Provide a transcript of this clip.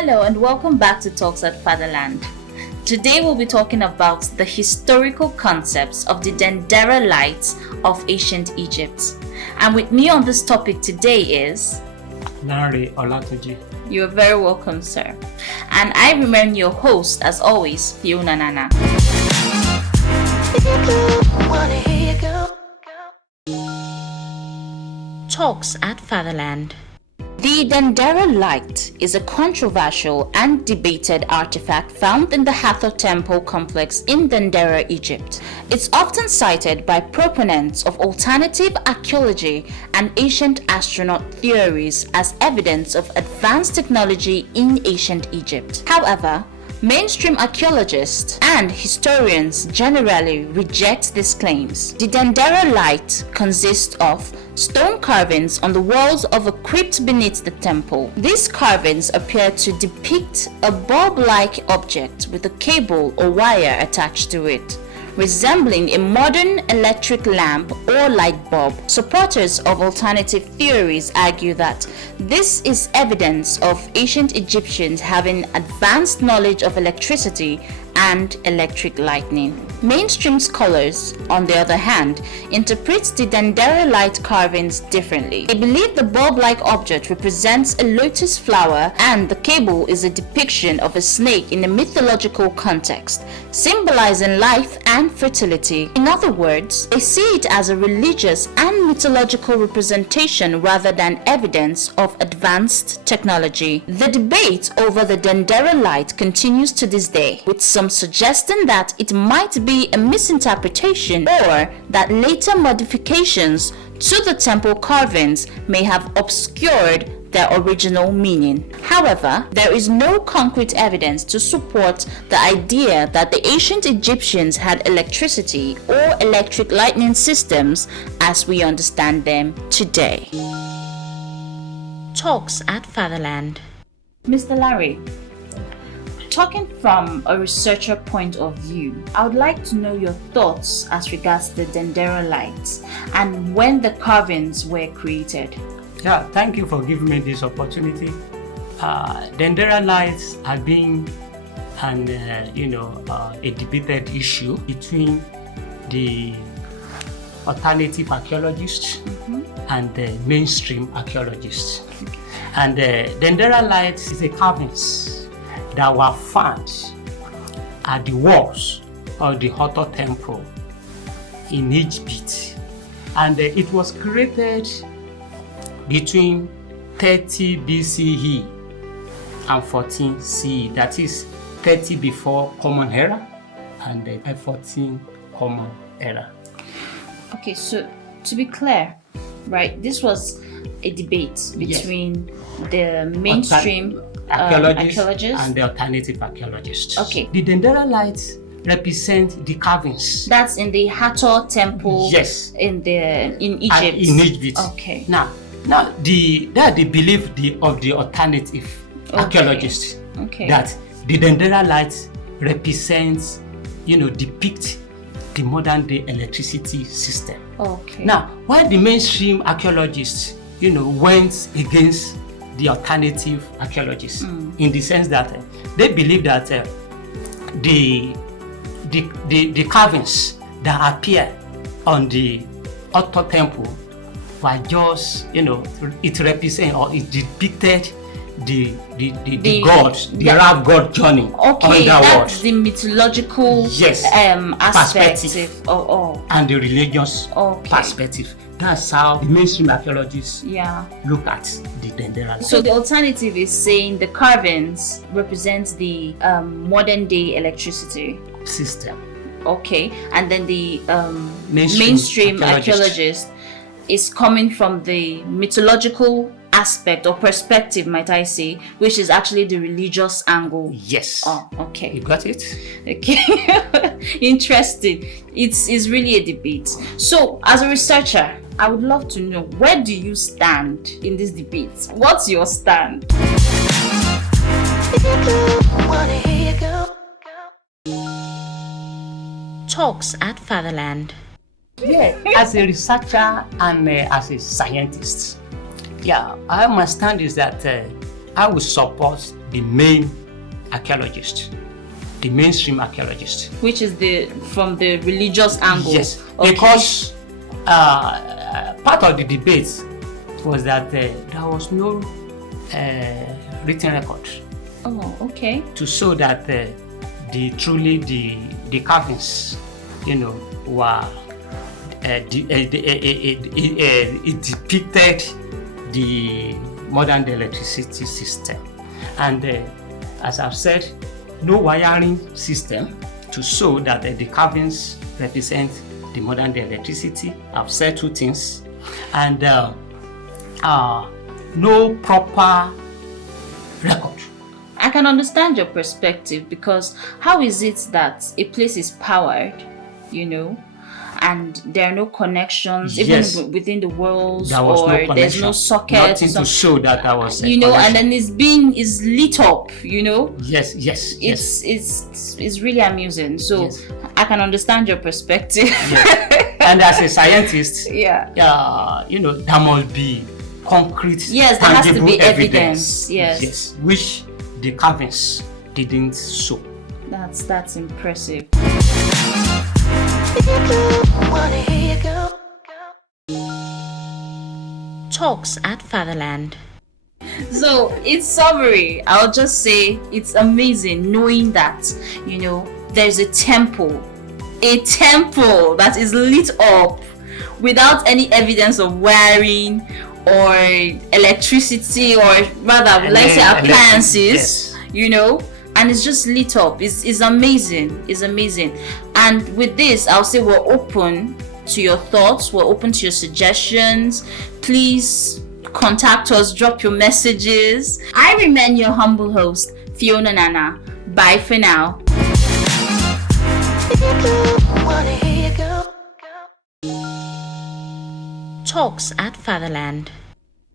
Hello and welcome back to Talks at Fatherland. Today we'll be talking about the historical concepts of the Dendera Lights of ancient Egypt. And with me on this topic today is... Larry Olatunji. You're very welcome, sir. And I remain your host, as always, Fiona Nana. Talks at Fatherland. The Dendera Light is a controversial and debated artifact found in the Hathor Temple complex in Dendera, Egypt. It's often cited by proponents of alternative archaeology and ancient astronaut theories as evidence of advanced technology in ancient Egypt. However, mainstream archaeologists and historians generally reject these claims. The Dendera Light consists of stone carvings on the walls of a crypt beneath the temple. These carvings appear to depict a bulb-like object with a cable or wire attached to it, resembling a modern electric lamp or light bulb. Supporters of alternative theories argue that this is evidence of ancient Egyptians having advanced knowledge of electricity and electric lightning. Mainstream scholars, on the other hand, interpret the Dendera Light carvings differently. They believe the bulb-like object represents a lotus flower and the cable is a depiction of a snake in a mythological context, symbolizing life and fertility. In other words, they see it as a religious and mythological representation rather than evidence of advanced technology. The debate over the Dendera Light continues to this day, with some suggesting that it might be a misinterpretation or that later modifications to the temple carvings may have obscured their original meaning. However, there is no concrete evidence to support the idea that the ancient Egyptians had electricity or electric lightning systems as we understand them today. Talks at Fatherland. Mr. Larry, talking from a researcher point of view, I would like to know your thoughts as regards the Dendera Lights and when the carvings were created. Yeah, thank you for giving me this opportunity. Dendera Lights have been a debated issue between the alternative archaeologists and the mainstream archaeologists. And Dendera Lights is a carvings that were found at the walls of the Hathor Temple in Egypt. And it was created between 30 BCE and 14 CE, that is 30 before Common Era and 14 Common Era. Okay, so to be clear, right, this was a debate between the mainstream archaeologists and the alternative archaeologists. Okay. The Dendera Lights represent the carvings. That's in the Hathor Temple. Yes. In Egypt. In Egypt. Okay. Now the belief of the alternative archaeologists that the Dendera Lights represents, depict the modern day electricity system. Okay. Now, while the mainstream archaeologists, went against the alternative archaeologists in the sense that they believe that the carvings that appear on the Hathor Temple were just, it represent or it depicted the god, the Arab god journey underworld. That's the mythological aspect perspective and the religious perspective. That's how the mainstream archaeologists look at the Dendera Lights. So the alternative is saying the carvings represents the modern day electricity system. Okay, and then the mainstream archaeologist is coming from the mythological aspect or perspective, might I say, which is actually the religious angle. Yes. Oh, okay. You got it? Okay. Interesting. It's really a debate. So, as a researcher, I would love to know, where do you stand in this debate? What's your stand? Talks at Fatherland. Yeah, as a researcher and as a scientist, I understand is that I will support the main archaeologist, the mainstream archaeologist. Which is from the religious angle? Yes, okay. because part of the debate was that there was no written record. Oh, okay. To show that the carvings, were it depicted the modern electricity system, and as I've said, no wiring system to show that the carvings represent the modern electricity. I've said two things, and no proper record. I can understand your perspective, because how is it that a place is powered, and there are no connections, yes, even within the walls, or there's no socket, nothing to show that there was and then it's lit up, Yes. It's really amusing. So yes. I can understand your perspective. Yes. And as a scientist, there must be concrete, yes, there has to be evidence. Yes, which the carvings didn't show. That's impressive. Talks at Fatherland. So, in summary, I'll just say it's amazing knowing that, there's a temple that is lit up without any evidence of wiring or electricity, or rather, let's say appliances, yes. And it's just lit up. It's amazing. It's amazing. And with this, I'll say we're open to your thoughts. We're open to your suggestions. Please contact us. Drop your messages. I remain your humble host, Fiona Nana. Bye for now. Talks at Fatherland.